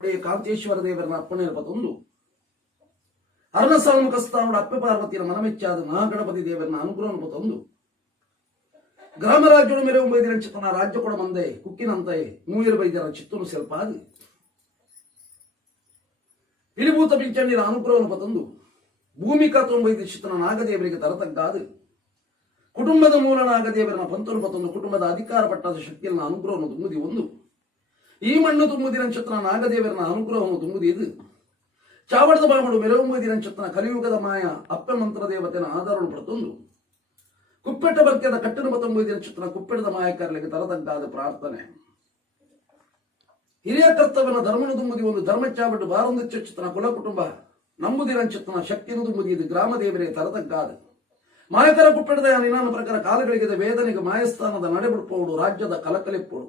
ಕಾಂತೇಶ್ವರ ದೇವರನ್ನ ಅಪ್ಪಣೆ ಇರಬಹುದು. ಅರ್ಣಸಾಮುಖಸ್ಥಾನದ ಅಪ್ಪ ಪಾರ್ವತಿಯ ಮನಮೆಚ್ಚಾದ ಮಹಾಗಣಪತಿ ದೇವರನ್ನ ಅನುಗ್ರಹ ತಂದು ಗ್ರಾಮ ರಾಜ್ಯಗಳು ಮೇರೆ ಬೈದಿರ ಚಿತ್ತನ ರಾಜ್ಯ ಕೂಡ ಮಂದೆ ಕುಕ್ಕಿನಂತೆ ಮೂಯರು ಬೈದಿರ ಚಿತ್ತನು ಸ್ವಲ್ಪ ಆದಿ ಇಳಿಭೂತ ಪಿಂಚಣ್ಣಿನ ಅನುಗ್ರಹವನ್ನು ತಂದು ಭೂಮಿಕಾ ತೊಂಬೈದು ಚಿತ್ತನ ನಾಗದೇವರಿಗೆ ತರತಗ್ಗಾದು ಕುಟುಂಬದ ಮೂಲ ನಾಗದೇವರನ್ನ ಪಂತನು ತಂದು ಕುಟುಂಬದ ಅಧಿಕಾರ ಪಟ್ಟದ ಶಕ್ತಿಯನ್ನು ಅನುಗ್ರಹವನ್ನು ತುಂಬುದಿ ಒಂದು ಈ ಮಣ್ಣು ತುಂಬುದಿನ ಚಿತ್ರನ ನಾಗದೇವರನ್ನ ಅನುಗ್ರಹವನ್ನು ತುಂಬುದಿ ಇದು ಚಾವಡದ ಬಾಮಡು ಮೆರವಂಬುದಿನ ಚಿತ್ರನ ಕಲಿಯುಗದ ಮಾಯ ಅಪ್ಪ ಮಂತ್ರ ದೇವತೆನ ಆಧಾರವನ್ನು ಪಡೆತೊಂದು ಕುಪ್ಪೆಟ್ಟ ಬರ್ಕೆದ ಕಟ್ಟನ ಬತ್ತೊಂಬೈದಿನ ಚಿತ್ರನ ಕುಪ್ಪೆಟ್ಟದ ಮಾಯಕಾರರಿಗೆ ತರತಗ್ಗಾದ ಪ್ರಾರ್ಥನೆ ಹಿರಿಯ ಕರ್ತವ್ಯನ ಧರ್ಮನು ತುಂಬುದಿ ಒಂದು ಧರ್ಮ ಚಾವಟ್ಟು ಬಾರೊಂದು ಚಿತ್ರನ ಕುಲ ಕುಟುಂಬ ನಂಬುದಿನ ಚಿತ್ರನ ಶಕ್ತಿಯನ್ನು ತುಂಬುದಿ ಇದು ಗ್ರಾಮ ದೇವರಿಗೆ ತರತಗ್ಗಾದ ಮಾಯಕರ ಕುಪ್ಪೆಟ್ಟದ ನಿನಾನ ಪ್ರಕಾರ ಕಾಲಗಳಿಗೆ ವೇದನೆಗೆ ಮಾಯಸ್ಥಾನದ ನಡೆಬಿಡ್ಪೋಡು ರಾಜ್ಯದ ಕಲಕಲಿಪ್ಪೋಡು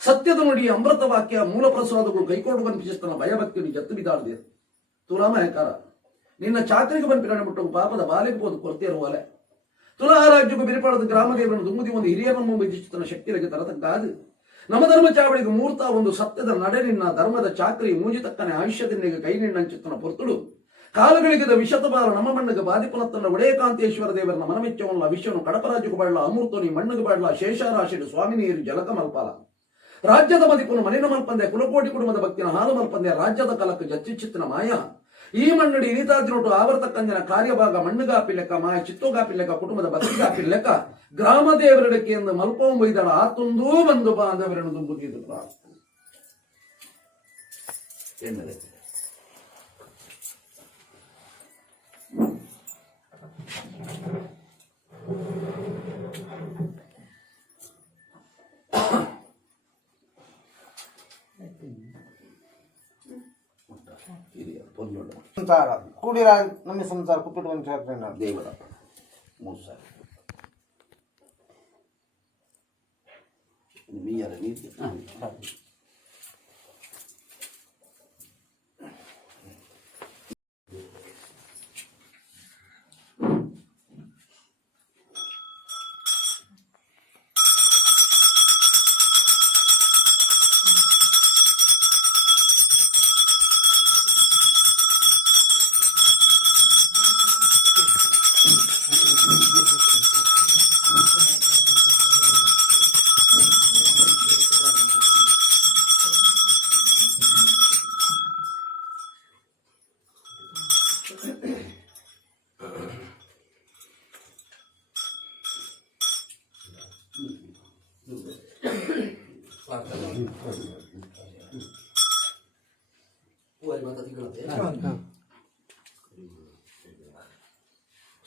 ಸತ್ಯದ ನುಡಿ ಅಮೃತ ವಾಕ್ಯ ಮೂಲ ಪ್ರಸಾದಗಳು ಕೈಕೊಂಡು ಬನ್ಪಿಸ್ತನ ಭಯಭಕ್ತಿಯನ್ನು ಜತ್ತು ಬಿದ್ದಾಡಿದೆ ತುಲಾಮಯಕಾರ ನಿನ್ನ ಚಾಕರಿಗೆ ಬನ್ಪಿನ ಬಿಟ್ಟು ಪಾಪದ ಬಾಲಿಗೆ ಬೋದು ಕೊರತೆ ಇರುವಲೆ ತುಲಾ ರಾಜ್ಯಕ್ಕೂ ಬಿರಿಪಾಡದ ಗ್ರಾಮದೇವರನ್ನು ತುಂಬುದಿ ಒಂದು ಹಿರಿಯ ನಮ್ಮ ವಿಧಿಸ್ತನ ಶಕ್ತಿಗಳಿಗೆ ತರತಕ್ಕಾದು ನಮ್ಮ ಧರ್ಮ ಚಾವಳಿಗೆ ಮೂರ್ತ ಒಂದು ಸತ್ಯದ ನಡೆ ನಿನ್ನ ಧರ್ಮದ ಚಾಕರಿ ಮೂಜಿತಕ್ಕನೆ ಆಯುಷ್ಯದಿಂದ ಕೈ ನಿನ್ನಂಚಿತ್ತನ ಪೊರ್ತುಡು ಕಾಲಗಳಿಗದ ವಿಷತಬಾರ ನಮ್ಮ ಮಣ್ಣಿಗೆ ಬಾಧಿಪುನತ್ತನ್ನ ಒಡೆಯಕಾಂತೇಶ್ವರ ದೇವರನ್ನ ಮನಮೆಚ್ಚವಲ್ಲ ವಿಶ್ವನು ಕಡಪರಾಜ್ಯಕ್ಕೂ ಬಾಡ್ಲ ಅಮೃತನಿ ಮಣ್ಣಿಗೆ ಬಾಡ್ಲ ಶೇಷಾರಾಶಿಡು ಸ್ವಾಮಿ ನೀರು ಜಲಕ ಮಲ್ಪಾಲ ರಾಜ್ಯದ ಮದಿಪುನು ಮನಿನ ಮಲ್ಪಂದೆ ಕುಲಕೋಟಿ ಕುಟುಂಬದ ಭಕ್ತಿನ ಹಾಲು ಮಲ್ಪಂದೆ ರಾಜ್ಯದ ಕಲಕ್ಕೆ ಜಚ್ಚಿಚ್ಚಿತ್ತಿನ ಮಾಯ ಈ ಮಣ್ಣಡಿ ಇನಿತಾದಿನೊಟ್ಟು ಆವರ್ತಕ್ಕಂದಿನ ಕಾರ್ಯಭಾಗ ಮಣ್ಣುಗಾಪಿ ಲೆಕ್ಕ ಮಾಯ ಚಿತ್ತೋಗಾಪಿ ಲೆಕ್ಕ ಕುಟುಂಬದ ಭಕ್ತಿಗಾಪಿ ಲೆಕ್ಕ ಗ್ರಾಮ ದೇವರಡಕ್ಕೆ ಎಂದು ಮಲ್ಪವ ಬೈದಳ ಆತೊಂದೂ ಬಂದು ಬಾಂಧವರನ್ನು ತುಂಬುತ್ತಿದ್ದು ಎನ್ನದೆ ಸಂಸಾರ ಕೂಡಿರ ನಮ್ಮ ಸಂಸಾರ ಕುಪ್ಪಿಟ್ಟು ಒಂದು ದೇವರ ಮೂರು ಸಾರಿ ಮೀಯರ ನೀತಿ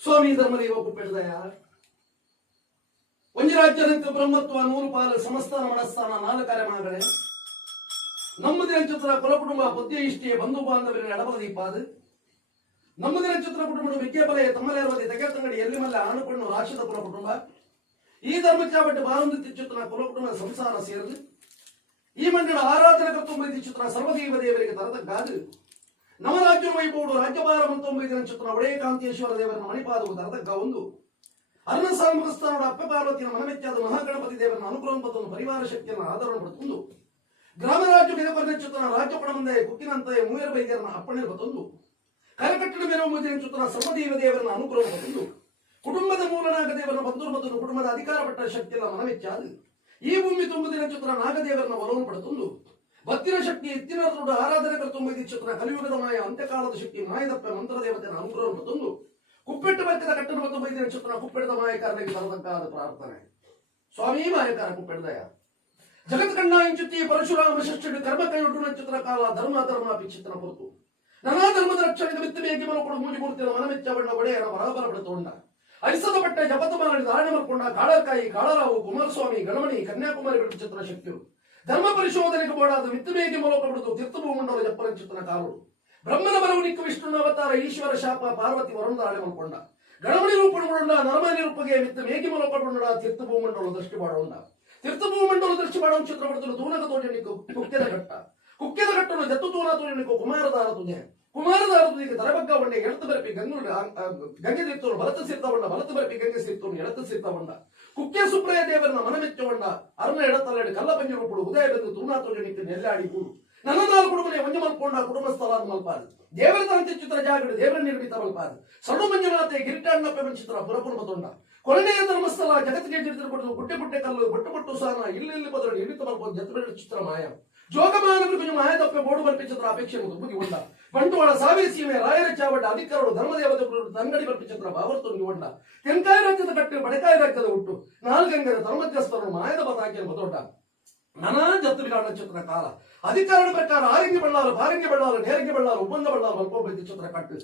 ಸ್ವಾಮಿ ಧರ್ಮದೇವ ಕುಪ್ಪೆಟ್ಟದಯ ಒಂಜಿ ರಾಜ್ಯದಂತೆ ಬ್ರಹ್ಮತ್ವ ನೂರು ಪಾಲ ಸಮಸ್ಥಾನ ಮನಸ್ಥಾನ ನಾಲ್ಕು ಕಾರ್ಯಮಾಗಡೆ ನಮ್ಮದಿನ ಚಿತ್ರ ಕುಲಕುಟುಂಬ ಪದ್ಯ ಇಷ್ಟೇ ಬಂಧು ಬಾಂಧವರ ಎಡಬಲದೀಪಾದು ನಮ್ಮದಿನ ಚಿತ್ರ ಕುಟುಂಬ ವಿದ್ಯಾಪಲಯ ತಮ್ಮಲೇರವದಿ ತೆಗೆತಂಗಡಿ ಎಲ್ಲಿ ಮಲ್ಲ ಆನುಕೊಂಡು ರಾಶಿದ ಕುಲಕುಟುಂಬ ಈ ಧರ್ಮಚಾಬಟ್ಟು ಬಾರೊಂದು ಚಿತ್ರ ಕುಲಕುಟುಂಬ ಸಂಸಾರ ಸೇರಿದು ಈ ಮಂಡಳ ಆರಾಧನೆ ಕರ್ತೊಂಬೈದು ಚಿತ್ರ ಸರ್ವದೇವ ದೇವರಿಗೆ ತರತಕ್ಕಾದು ನವರಾಜ್ಯ ವೈಭವಡು ರಾಜ್ಯಭಾರ ಮಂತೊಂಬೈದಿನ ಚಿತ್ರ ಒಡೆಯಕಾಂತೇಶ್ವರ ದೇವರನ್ನ ಮಣಿಪಾದವು ತರತಕ್ಕ ಒಂದು ಅರ್ಣಸಾಮುಖಸ್ಥಾನದ ಅಪ್ಪ ಪಾರ್ವತಿಯ ಮನಮೆಚ್ಚಾದ ಮಹಾಗಣಪತಿ ದೇವರನ್ನ ಅನುಗ್ರಹ ಪರಿವಾರ ಶಕ್ತಿಯನ್ನು ಆಧಾರ ಪಡೆದು ಗ್ರಾಮ ರಾಜ್ಯ ಬೆದಪರ್ಣ ಚಿತ್ರ ರಾಜ್ಯಪಡ ಮುಂದೆ ಕುಕ್ಕಿನಂತೆ ಮೂಯರ ಬೈದ್ಯರನ್ನ ಅಪ್ಪಣೆ ತಂದು ಕರಕಟ್ಟಡ ಮೆರವಂಬುದಿನ ಚಿತ್ರ ಸರ್ವದೇವ ದೇವರನ್ನ ಅನುಗ್ರಹ ತಂದು ಕುಟುಂಬದ ಮೂಲನಾಗ ದೇವರನ್ನ ಬಂದೂರು ಮತ್ತು ಕುಟುಂಬದ ಅಧಿಕಾರ ಪಟ್ಟ ಶಕ್ತಿಯನ್ನ ಮನಮೆಚ್ಚಾದು ಈ ಭೂಮಿ ತುಂಬುದಿನ ಚಿತ್ರ ನಾಗದೇವರನ್ನ ಒಲವನ್ನು ಪಡೆದು ಭಕ್ತಿನ ಶಕ್ತಿ ಎತ್ತಿನ ದೊಡ್ಡ ಆರಾಧನೆ ಕರ್ತೊಂಬೈದು ಚಿತ್ರ ಕಲಿಯುಗದ ಮಾಯ ಅಂತ್ಯಕಾಲದ ಶಕ್ತಿ ಮಾಯದಪ್ಪ ಮಂತ್ರ ದೇವತೆಯ ಅನುಗ್ರಹವನ್ನು ತಂದು ಕುಪ್ಪೆಟ್ಟು ಬರ್ಕದ ಕಟ್ಟಡ ಮತ್ತು ಬೈದಿನ ಚಿತ್ರ ಕುಪ್ಪೆಟ್ಟದ ಮಾಯಕಾರನಿಗೆ ತರತಕ್ಕಾದ ಪ್ರಾರ್ಥನೆ ಸ್ವಾಮಿ ಮಾಯಕಾರ ಕುಪ್ಪೆಟ್ಟದಯ ಜಗತ್ ಕಂಡಾಯಿಂಚುತ್ತಿ ಪರಶುರಾಮ ಷಷ್ಠಿ ಕರ್ಮ ಕೈಯೊಡ್ಡುನ ಚಿತ್ರ ಕಾಲ ಧರ್ಮ ಧರ್ಮಾಪಿ ಚಿತ್ರ ಹೊರತು ನಾನಾ ಧರ್ಮದ ರಕ್ಷಣೆಗೆ ಮಿತ್ತ ಬೇಗಿ ಮಲಕೊಂಡು ಮೂಜಿ ಮೂರ್ತಿಯ ಮನಮೆಚ್ಚಬಣ್ಣ ಒಡೆಯರ ಬರಾಬರ ಪಡೆದುಕೊಂಡ ಐಸದ ಬಟ್ಟೆ ಜಪತ ಮಾಡಿ ಧಾರಣೆ ಮಾಡ್ಕೊಂಡ ಕಾಳಕಾಯಿ ಕಾಳರಾವು ಕುಮಾರಸ್ವಾಮಿ ಗಣಮಣಿ ಕನ್ಯಾಕುಮಾರಿ ಬಿಟ್ಟು ಚಿತ್ರ ಶಕ್ತಿಯರು ಧರ್ಮ ಪರಿಶೋಧನೆಗೆ ಬೋಡಾದ ಮಿತ್ತ ಬೇಗಿ ಮಲಕ ಬಿಡುದು ತೀರ್ಥಭೂಮಂಡಲ ಜಪ್ಪನ ಚಿತ್ರನ ಕಾರು ಬ್ರಹ್ಮನ ಬರವಣಿಕ ವಿಷ್ಣುನ ಅವತಾರ ಈಶ್ವರ ಶಾಪ ಪಾರ್ವತಿ ವರುಣದ ಧಾರಣೆ ಮಾಡ್ಕೊಂಡ ಗಣಮಣಿ ರೂಪಗೊಂಡ ನರಮನಿ ರೂಪಗೆ ಮಿತ್ತ ಮೇಗಿ ಮಲಕೊಂಡ ತೀರ್ಥಭೂಮಂಡಲ ದೃಷ್ಟಿ ಮಾಡೋಣ ತೀರ್ಥಭೂಮಂಡಲ ದೃಷ್ಟಿ ಮಾಡೋ ಚಿತ್ರ ಪಡೆದು ದೂನದ ತೋಟನಿಕ್ಕು ಕುಕ್ಕೆದ ಕಟ್ಟನ್ನು ಜತ್ತು ತೂನ ತೋಟನಿಕ್ಕು ಕುಮಾರದಾರ ತುಜೆ ಕುಮಾರದಾರ ತುದಿಗೆ ತರಬಗ್ಗ ಬಣ್ಣ ಎಳತು ಬರಪಿ ಗಂಗೆ ಸಿರ್ತವನು ಬಲತ ಸಿರ್ತವಣ್ಣ ಬಲತು ಬರಪಿ ಗಂಗೆ ಸಿರ್ತವನು ಎಳತು ಸಿರ್ತವಣ್ಣ ಕುಕ್ಕೆ ಸುಪ್ರಯ ದೇವರನ್ನ ಮನಮೆಚ್ಚವಣ್ಣ ಅರ್ಣ ಎಡತಲ್ಲಡಿ ಕಲ್ಲ ಪಂಜ ರೂಪುಡು ಉದಯ ಬಂದು ತೂನಾ ತೋಟನಿಕ್ಕು ನೆಲ್ಲಾಡಿ ಕೂಡು ನನ್ನ ನಾಲ್ಕು ಮಂಜು ಮಲ್ಕೊಂಡ ಕುಟುಂಬಸ್ಥಳ ಮಲ್ಪಾದು ದೇವರ ತಂತಿ ಚಿತ್ರ ಜಾಗಡು ದೇವರ ನಿರ್ಮಿತ ಮಲ್ಪಾದು ಸಣ್ಣ ಮಂಜುನಾಥೆ ಗಿರಿಟಾಣ್ಣಪ್ಪ ಚಿತ್ರ ಪುರಪುರ ತೊಂಡ ಕೊನೆಯ ಧರ್ಮಸ್ಥಳ ಜಗತ್ತಿಗೆ ಚಿತ್ರಪಟ್ಟು ಗುಡ್ಡೆ ಗುಡ್ಡೆ ಕಲ್ಲು ಬೊಟ್ಟು ಬೊಟ್ಟು ಸಾನ ಇಲ್ಲಿ ಬದಲು ನಿರ್ಮಿತ ಮಲ್ಪೋದು ಜತ್ಬೇಡ ಚಿತ್ರ ಮಾಯ ಜೋಗಮಾನವರು ಕೊಂಚ ಮಾಯದಪ್ಪೆ ಬೋಡು ಬರ್ಪಿ ಚಿತ್ರ ಅಪೇಕ್ಷೆ ಮುಗಿ ಉಂಡ ಬಂಟ್ವಾಳ ಸಾವಿರ ಸೀಮೆ ರಾಯರ ಚಾವಡ್ಡ ಅಧಿಕಾರಗಳು ಧರ್ಮದೇವತೆ ತಂಗಡಿ ಬರ್ಪಿ ಚಿತ್ರ ಭಾವರ್ತೊಂಗಿ ಉಂಡ ತೆಂಕಾಯಿ ರಾಜ್ಯದ ಕಟ್ಟೆ ಬಡಕಾಯಿ ರಾಜ್ಯದ ಹುಟ್ಟು ನಾಲ್ಗಂಗದ ಧರ್ಮಧ್ಯಸ್ಥರು ಮಾಯದ ಬದಾಕಿಯ ಮೊದೊಡ್ಡ ನಾನಾ ಜತ್ತು ಬಿಡಾಡ ಚಿತ್ರ ಕಾಲ ಅಧಿಕಾರದ ಪ್ರಕಾರ ಆರಂಗಿ ಬಳ್ಳಾರು ಪಾರಂಗಿ ಬಳ್ಳಾರು ನೇರಂಗಿ ಬಳ್ಳಾರು ಒಬ್ಬಂದ ಬಳ್ಳಾರು ಮಲ್ಕೋಬೇಕು ಚಿತ್ರ ಕಟ್ಟು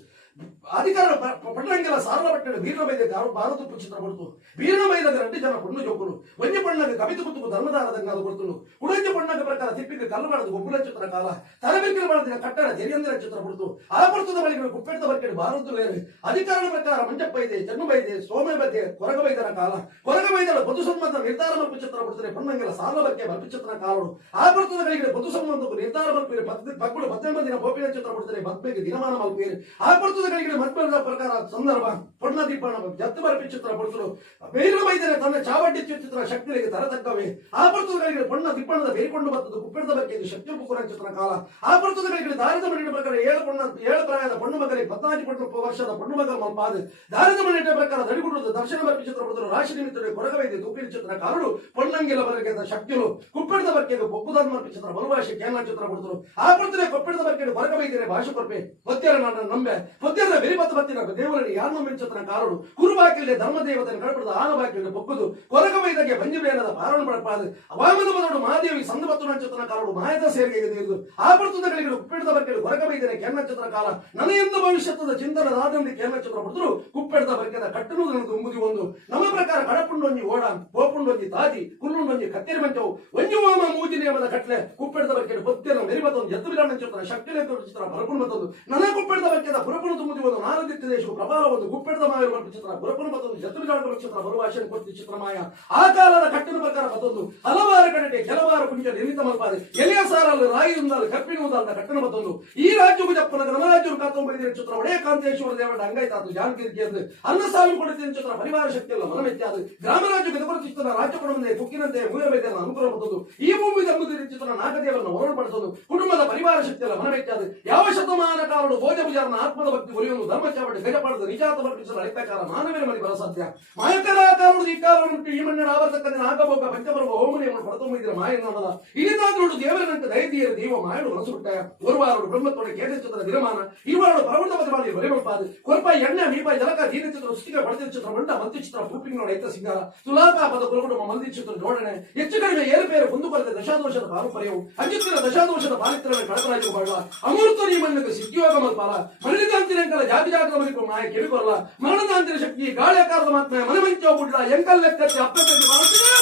ಅಧಿಕಾರ ಪಟ್ಟಣಂಗೆಲ್ಲ ಸಾರಲ ಪಟ್ಟಣ ಬೀರನ ಬೈದ ಭಾರತಪ್ಪು ಚಿತ್ರ ಕೊಡ್ತು ಬೀರನ ಬೈದಾಗ 2 ಜನ ಪಣ್ಣು ಜೋಕರು ಒಂಜಿ ಪಣ್ಣಗ ಕವಿತು ಕುತ್ತು ಧರ್ಮದಾರದಂಗ ಅದು ಕೊಡ್ತು ಉಡಂಜಿ ಪಣ್ಣಗ ಪ್ರಕಾರ ತಿಪ್ಪಿಗೆ ಕಲ್ಲು ಮಾಡದು ಒಬ್ಬನ ಚಿತ್ರ ಕಾಲ ತರಬೇಕಿನ ಮಾಡಿದ ಕಟ್ಟಡ ಜರಿಯಂದ್ರ ಚಿತ್ರ ಕೊಡ್ತು ಆಪರ್ತದ ಬಳಿಗಳು ಕುಪ್ಪೆಡ್ತ ಬರ್ಕೆಡು ಭಾರತ ಲೇರು ಅಧಿಕಾರದ ಪ್ರಕಾರ ಮಂಜಪ್ಪ ಇದೆ ಚೆನ್ನು ಬೈದೆ ಸೋಮೆ ಬಗ್ಗೆ ಕೊರಗ ಬೈದರ ಕಾಲ ಕೊರಗ ಬೈದರ ಬದು ಸಂಬಂಧ ನಿರ್ಧಾರ ಮಲ್ಪು ಚಿತ್ರ ಕೊಡ್ತಾರೆ ಪಣ್ಣಂಗೆಲ್ಲ ಸಾರಲ ಬಗ್ಗೆ ಮಲ್ಪು ಚಿತ್ರ ಕಾಲರು ಆಪರ್ತದ ಬಳಿಗಳು ಬದು ಸಂಬಂಧಕ್ಕೂ ನಿರ್ಧಾರ ಮಲ್ಪೇರಿ ಪಕ್ಕಳು 18 ದಿನ ಬೋಪಿನ ಚಿತ್ರ ಕೊಡ್ತಾರೆ ಬದ್ಬೇಗೆ ದಿನಮಾನ ಮಲ್ಪೇರಿ ಆಪರ್ತದ ಮತ್ಪರದ ಪ್ರಕಾರ ಸಂದರ್ಭ ಪೊಣ್ಣ ದೀಪಣ್ಣ ಜತ್ತು ಬರಪಿ ಚಿತ್ರ ಕೊಡ್ತರು ಬೇರು ಬೈದರೆ ತನ್ನ ಚಾವಡ್ಡಿ ಚಿತ್ರ ಶಕ್ತಿಗಳಿಗೆ ತರತಕ್ಕವೇ ಆಪರ್ತದಗಳಿಗೆ ಪೊಣ್ಣ ದಿಪ್ಪಣ್ಣದ ಬೇರಿಕೊಂಡು ಬರ್ತದ್ದು ಕುಪ್ಪೆಡದ ಬಗ್ಗೆ ಶಕ್ತಿ ಪುಕ್ಕುರ ಚಿತ್ರ ಕಾಲ ಆಪರ್ತದಗಳಿಗೆ ದಾರದ ಮಣ್ಣಿನ ಪ್ರಕಾರ 7 ಪ್ರಾಯದ ಪಣ್ಣು ಮಗರಿಗೆ 14 ವರ್ಷದ ಪಣ್ಣು ಮಗ ಮಲ್ಪಾದ ದಾರದ ಮಣ್ಣಿನ ಪ್ರಕಾರ ದಡಿಗುಡ್ಡದ ದರ್ಶನ ಬರಪಿ ಚಿತ್ರ ಕೊಡ್ತರು ರಾಶಿ ನಿಮಿತ್ತ ಕೊರಗವೈದೆ ತುಪ್ಪಿನ ಚಿತ್ರ ಕಾರಡು ಪೊಣ್ಣಂಗಿಲ ಬರಗೆ ಶಕ್ತಿಗಳು ಕುಪ್ಪೆಡದ ಬಗ್ಗೆ ಒಪ್ಪುದಾದ ಮರ್ಪಿ ಚಿತ್ರ ಬಲುಭಾಷೆ ಕೇರಳ ಚಿತ್ರ ಕೊಡ್ತರು ಆಪರ್ತದೆ ಕೊಪ್ಪೆಡದ ಬಗ್ಗೆ ಕೊರಗವೈದ್ಯರೆ ಭಾಷೆ ಕೊರ್ಪೆ ಪೊತ್ಯರ ನನ್ನ ನಂಬೆ ಪೊತ್ಯರ ಬೆರಿಬತ್ತ ಬತ್ತಿನ ದೇವರಲ್ಲಿ ಯಾರನ್ನ ಮಿಂಚತನ ಕಾರಡು ಕುರುಬಾಕಿಲೆ ಧರ್ಮದೇವತೆಯನ್ನು ಕಡಪಡದ ಆನಬಾಕಿಲೆ ಪೊಕ್ಕುದು ಕೊರಗವೈದಗೆ ಬಂಜಬೇನದ ಪಾರಣ ಪಡಪಾದ ವಾಮನ ಬದೋಡು ಮಹಾದೇವಿ ಸಂದಬತ್ತು ನಕ್ಷತ್ರ ಕಾರಡು ಮಾಯದ ಸೇರಿಗೆ ಇರುವುದು ಆಪರ್ತದಗಳಿಗೆ ಕುಪ್ಪೆಡದ ಬಗ್ಗೆ ಕೊರಗವೈದನೆ ಕೆನ್ನ ಚಿತ್ರ ಕಾಲ ನನಗೆಂದು ಭವಿಷ್ಯದ ಚಿಂತನದಾದಂತೆ ಕೆನ್ನ ಚಿತ್ರ ಪಡೆದರು ಕುಪ್ಪೆಡದ ಬಗ್ಗೆ ಕಟ್ಟುವುದು ತುಂಬುದಿ ಒಂದು ನಮ್ಮ ಪ್ರಕಾರ ಕಡಪುಂಡೊಂಜಿ ಓಡ ಪೋಪುಂಡೊಂಜಿ ತಾದಿ ಕುಲ್ಲುಂಡೊಂಜಿ ಕತ್ತೇರಿ ಮಂಚವು ಒಂಜು ವಾಮ ಮೂಜಿ ನಿಯಮದ ಕಟ್ಲೆ ಕುಪ್ಪೆಡದ ಬಗ್ಗೆ ಪೊತ್ತೆನ ಮೆರಿಬತ್ತೊಂದು ಎತ್ತು ಬಿಡಾಣ ಚಿತ್ರ ಶಕ್ತಿ ಚಿತ್ರ ಬರಪುಣ ಮತ್ತೊಂದು ನನ್ನ ಕುಪ್ಪೆಡದ ಬಗ್ಗೆ ಪುರಪುಣ ತುಂಬುದಿ ಒಂದು ನಾರದಿತ್ಯ ದೇಶವು ಪ್ರಬಲ ಒಂದು ಗುಪ್ಪೆಡದ ಮಾಯ ಚಿತ್ರ ಪುರಪುರ ಮತ್ತೊಂದು ಜತುಬಿಡಾಟ ಚಿತ್ರ ಬರುವಾಶನ ಕೊಟ್ಟಿ ಚಿತ್ರಮಾಯ ಆ ಕಾಲದ ಕಟ್ಟಿನ ಪ್ರಕಾರ ಮತ್ತೊಂದು ಹಲವಾರು ಕಡೆ ಕೆಲವಾರು ಕುಂಚ ನಿರ್ಮಿತ ಮಲ್ಪಾದೆ ಎಲೆಯ ಸಾರಲ್ಲ ರಾಯಿ ಉಂದಲ್ಲ ಕಪ್ಪಿನ ಉಂದಲ್ಲ ಕಟ್ಟಣ ಮತ್ತೊಂದು ಈ ರಾಜ್ಯವು ಜಪ್ಪನ ಗಮರಾಜ್ಯರು ಕಾತೊಂಬೈದಿನ ಚಿತ್ರ ಒಡೆಯ ಕಾಂತೇಶ್ವರ ದೇವರ ಅಂಗೈತಾತು ಜಾನಕಿರ್ಗಿ ಅಂದ್ರೆ ಅನ್ನಸ್ವಾಮಿ ಕೊಡುತ್ತಿನ ಚಿತ್ರ ಪರಿವಾರ ಶಕ್ತಿ ಎಲ್ಲ ಮನಮೆತ್ತಾದು ಗ್ರಾಮ ರಾಜ್ಯ ಬೆದಪುರ ಚಿತ್ರ ರಾಜ್ಯ ಕೊಡುವಂತೆ ಕುಕ್ಕಿನಂತೆ ಮೂಯಬೇಕನ್ನ ಅನುಕೂಲ ಮತ್ತೊಂದು ಈ ಭೂಮಿ ದಂಬುದಿನ ಚಿತ್ರ ನಾಗದೇವರನ್ನು ಹೊರಪಡಿಸೋದು ಕುಟುಂಬದ ಪರಿವಾರ ಶಕ್ತಿ ಎಲ್ಲ ಮನಮೆತ್ತಾದು ಯಾವ ಶತಮಾನ ಕಾಲಡು ಭೋಜ ಪೂಜಾರನ ಆತ್ಮದ ಭಕ್ತಿ ಒಲಿಯುವುದು ಧರ್ಮಚಾವಟಿ ಗಜಪಾಡದ ನಿಜಾತ ವರ್ಪಿಸಲು ಅಳಿತಕಾರ ಮಾನವನ ಮನೆ ಬರ ಸಾಧ್ಯ ಮಾಯಕರ ಕಾಲದ ಈ ಕಾಲ ಉಂಟು ಈ ಮಣ್ಣಿನ ಆವರ್ತಕ್ಕಂತೆ ನಾಗಭೋಗ ಪಂಚಪರ್ವ ಹೋಮನಿಯನ್ನು ಹೊರತೊಂಬಿದ್ರ ಮಾಯನದ ಇಳಿದಾದ್ರೋಡು ದೇವರನಂತೆ ದೈದಿಯರು ದೈವ ಮಾಯಡು ಮನಸ್ಸು ಬಿಟ್ಟ ಒರುವಾರು ಬ್ರಹ್ಮತ್ವದ ಕೇಂದ್ರ ಚಿತ್ರದ ವಿರಮಾನ ಇವರು ಪ್ರವೃತ್ತ ಬದಲಾಗಿ ಬರೆಯಲ್ಪಾದು ಕೊರ್ಪ ಎಣ್ಣೆ ಮೀಪ ಜಲಕ ದೀನ ಚಿತ್ರ ಸೃಷ್ಟಿಗೆ ಪಡೆದ ಚಿತ್ರ ಮಂಡ ಮಂತ್ರಿ ಚಿತ್ರ ಪೂಪಿಂಗ್ ನೋಡ ಎತ್ತ ಸಿಂಗಾರ ತುಲಾಪಾಪದ ಕುಲಕುಟುಂಬ ಮಂದಿ ಚಿತ್ರ ಜೋಡಣೆ ಹೆಚ್ಚು ಕಡಿಮೆ ಏರುಪೇರು ಕುಂದು ಬರೆದ ದಶಾದೋಷದ ಪಾರಂಪರ್ಯವು ಅಂಜಿತ್ತಿನ ದಶಾದೋಷದ ಪಾಲಿತ್ರವನ್ನು ಕಳಕಲಾಗಿ ಬಾಳುವ ಅಮೃತ ಈ ಮಣ್ಣಿಗೆ ಸಿದ್ಧಿಯೋಗ ಮಲ್ಪಾಲ ಮರಳಿದಾಂತಿರಂಕಲ ಜಾತಿ ಜಾಗದ ಮರಿಕು ಮಾಯ ಕೆವಿಕೊರಲ ಮರಣದಾಂತಿನ ಶಕ್ತಿ ಗಾಳಿ ಆಕಾರದ ಮಾತ್ಮ ಮನಮಂಚ ಬಿಡ್ಲ ಎಂಕಲ್ ಲೆಕ್ಕಕ್ಕೆ ಅಪ್ಪಕ್ಕೆ ಮಾಡುತ್ತಿದೆ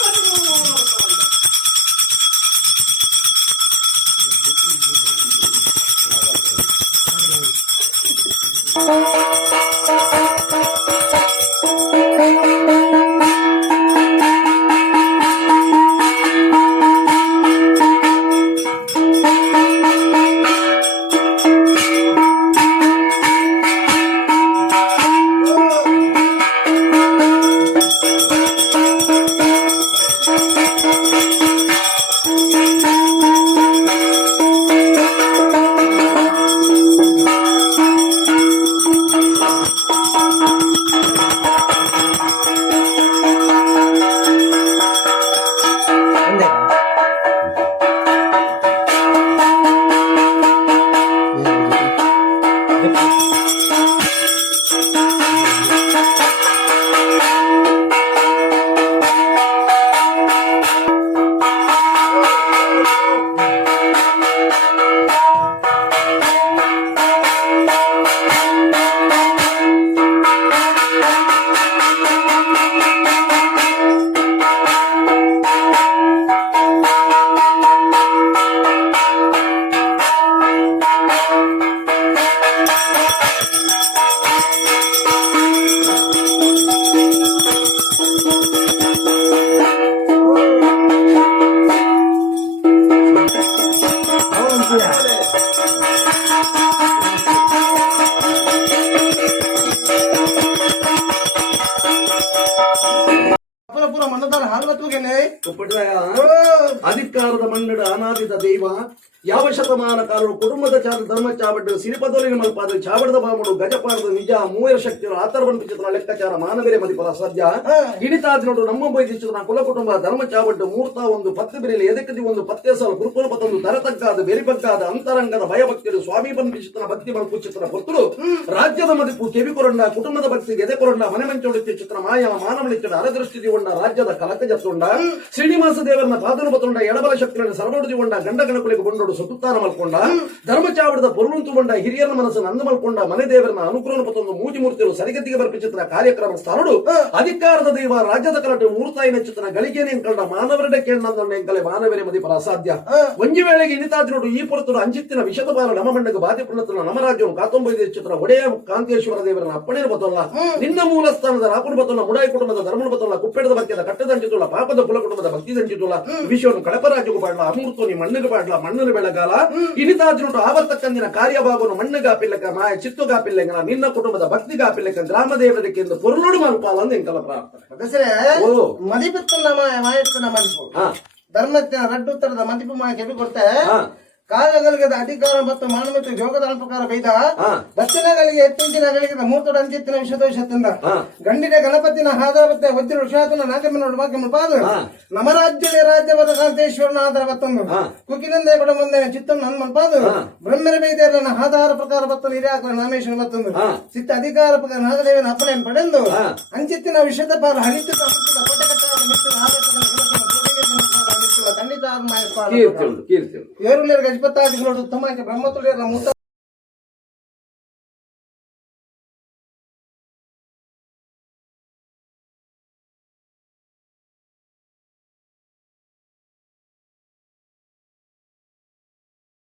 ಅಧಿಕಾರದ ಮನ್ನಡ ಅನಾದಿತ ದೈವ ಯಾವ ಶತಮಾನ ನಾನ ಕಾಲರು ಕುಟುಂಬದ ಚಾದ ಧರ್ಮ ಚಾವಡ್ಡು ಸಿರಿಪದೋಲಿನ ಮಲ್ಪಾದ ಚಾವಡದ ಬಾಮುಡು ಗಜಪಾರದ ನಿಜ ಮೂವರ ಶಕ್ತಿಗಳು ಆತರ್ವನ್ ಚಿತ್ರ ಲೆಕ್ಕಾಚಾರ ಮಾನವರೇ ಮದಿಪರ ಸದ್ಯ ಹಿಡಿತಾದ್ ನೋಡು ನಮ್ಮ ಬೈದಿ ಚಿತ್ರ ಕುಲ ಕುಟುಂಬ ಧರ್ಮ ಚಾವಡ್ಡು ಮೂರ್ತ ಒಂದು ಪತ್ತು ಬಿರಿಲಿ ಎದಕ್ಕದಿ ಒಂದು ಪತ್ತೆ ಸಾಲ ಕುರುಕುಲ ಪತ್ತೊಂದು ದರತಗ್ಗಾದ ಬೆರಿಬಗ್ಗಾದ ಅಂತರಂಗದ ಭಯಭಕ್ತಿಗಳು ಸ್ವಾಮಿ ಬಂಧು ಚಿತ್ರ ಭಕ್ತಿ ಮಲ್ಪು ಚಿತ್ರ ಪೊತ್ತರು ರಾಜ್ಯದ ಮದಿಪು ಕೆವಿಕೊರಂಡ ಕುಟುಂಬದ ಭಕ್ತಿಗೆ ಎದೆಕೊರಂಡ ಮನೆ ಮಂಚೋಡಿತ್ಯ ಚಿತ್ರ ಮಾಯ ಮಾನವಳಿಚ್ಚಡ ಅರದೃಷ್ಟಿ ಉಂಡ ರಾಜ್ಯದ ಕಲಕ ಜತ್ತುಂಡ ಶ್ರೀನಿವಾಸ ದೇವರನ್ನ ಪಾದನ ಬತ್ತುಂಡ ಎಡಬಲ ಶಕ್ತಿಗಳನ್ನು ಸರಬಡಿಸಿ ಉಂಡ ಗಂಡ ಗಣಕುಲಿಗೆ ಬಂಡೋಡು ಸುತ್ತಾನ ಮಲ್ಕೊಂಡ ಧರ್ಮ ಚಾವಡದ ಪೊರುಳು ತುಂಡ ಹಿರಿಯರ ಮನಸ್ಸನ್ನು ಅಂದು ಮಲ್ಕೊಂಡ ಮನೆ ದೇವರನ್ನ ಅನುಗ್ರಹ ಪತ್ತೊಂದು ಮೂಜಿ ಮೂರ್ತಿಗಳು ಸರಿಗತಿಗೆ ಬರ್ಪಿ ಚಿತ್ರ ಕಾರ್ಯಕ್ರಮ ಸ್ಥಾನಡು ಅಧಿಕಾರದ ದೈವ ರಾಜ್ಯದ ಕಲಟು ಮೂರ್ತಾಯಿನ ಚಿತ್ರ ಗಳಿಗೆನೆ ಕಂಡ ಮಾನವರಡೆ ಕೇಳಂದ ಎಂಕಲೆ ಮಾನವರೇ ಮದಿಪರ ಅಸಾಧ್ಯ ಒಂಜಿ ವೇಳೆಗೆ ಇನಿತಾದ್ ನೋಡು ಈ ಪುರತರು ಅಂಚಿತ್ತಿನ ವಿಷದ ಬಾಲ ನಮ್ಮ ಮಣ್ಣಗೆ ಬಾಧಿ ಪುಣತನ ನಮ್ಮ ರಾಜ್ಯವು ಕಾತೊಂಬೈದ ಚಿತ್ರ ಒಡೆಯ ಕಾಂತೇಶ್ವರ ದೇವರನ್ನ ಅಪ್ಪಣೆನ ಬತ್ತಲ್ಲ ನಿನ್ನ ಮೂಲ ಸ್ಥಾನದ ರಾಪುರ ಬತ್ತಲ್ಲ ಮುಡಾಯಿ ಕುಟುಂಬದ ಧರ್ಮನ ಬತ್ತಲ್ಲ ಕುಪ್ಪೆಡದ ಭಕ್ತಿಯ ಕಟ್ಟದಂಚಿತುಲ್ಲ ಪಾಪದ ಕುಲ ಕುಟುಂಬದ ಭಕ್ತಿ ದಂಚಿತುಲ್ಲ ವಿಷಯವನ್ನು ಕಳಪ ರಾಜ್ಯಕ್ಕೂ ಪಾಡ್ಲ ಅಮೃತ ನೀ ಮಣ್ಣಿಗೆ ಪಾಡ್ಲ ಮಣ್ಣನ್ನು ಬೆಳಗಾಲ ಇನಿತಾದ್ ನೋಡು ಆವರ್ತಕ್ಕಂದಿನ ಕಾರ್ಯಭಾಗವನ್ನು ಮಣ್ಣಗಾಪಿಲ್ಲಕ ಮಾಯ ಚಿತ್ತುಗಾಪಿಲ್ಲಕ ನಿನ್ನ ಕುಟುಂಬದ ಭಕ್ತಿಗಾಪಿಲ್ಲಕ ಗ್ರಾಮ ದೇವರಿಗೆ ಎಂದು ಪೊರುಳು ಮಲ್ಪಾಲ ಅಂತ ಎಂಕಲ ಪ್ರಾರ್ಥನೆ ಮದಿಪುತ್ತನ ಮಾಯಪ್ಪನ ಮದಿಪು ಧರ್ಮಜ್ಞ ರಡ್ಡುತ್ತರದ ಮದಿಪು ಮಾಯ ಕೆಬಿ ಕೊಡ್ತೆ ಕಾಲಗಳಿಗೆ ಅಧಿಕಾರ ಮತ್ತು ಮಾನವತೆ ಯೋಗದ ಪ್ರಕಾರ ಬೈದ ದಕ್ಷಿಣಗಳಿಗೆ ಎತ್ತಿಂಚಿನಗಳಿಗೆ ಮೂರ್ತೋಡ ಅಂಚಿತ್ತಿನ ವಿಷದೋಷದಿಂದ ಗಂಡಿನ ಗಣಪತಿನ ಹಾದಾರತ್ತೆ ವಜ್ರ ಋಷಾತನ ನಾಗಮ್ಮನೋಡು ಭಾಗ್ಯ ಪಾದ ನಮ್ಮ ರಾಜ್ಯದ ರಾಜ್ಯವಾದ ಕಾಂತೇಶ್ವರನ ಆಧಾರ ಬತ್ತೊಂದು ಕುಕಿನಂದೇ ಕೂಡ ಮುಂದೆ ಚಿತ್ತನ್ನು ಹನುಮನ್ಪಾದು ಬ್ರಹ್ಮರ ಬೈದೇರನ ಆಧಾರ ಪ್ರಕಾರ ಬತ್ತಲು ಹಿರಿಯಾಕಲ ನಾಮೇಶ್ವರ ಮತ್ತೊಂದು ಚಿತ್ತ ಅಧಿಕಾರ ಪ್ರಕಾರ ನಾಗದೇವನ ಅಪ್ಪಣೆಯನ್ನು ಪಡೆದು ಅಂಚಿತ್ತಿನ ವಿಷದ ಪಾಲ ಹಳಿತು ಕೋಟೆಕಟ್ಟಾದ ಮಿತ್ರ ಖಂಡಿತ ಕೀರ್ತಿ ಏರುಲೇರು ಗಜಪತ್ತಾದಿಗಳು ಉತ್ತಮಕ್ಕೆ ಬ್ರಹ್ಮತುಳಿಯರ ಮೂತ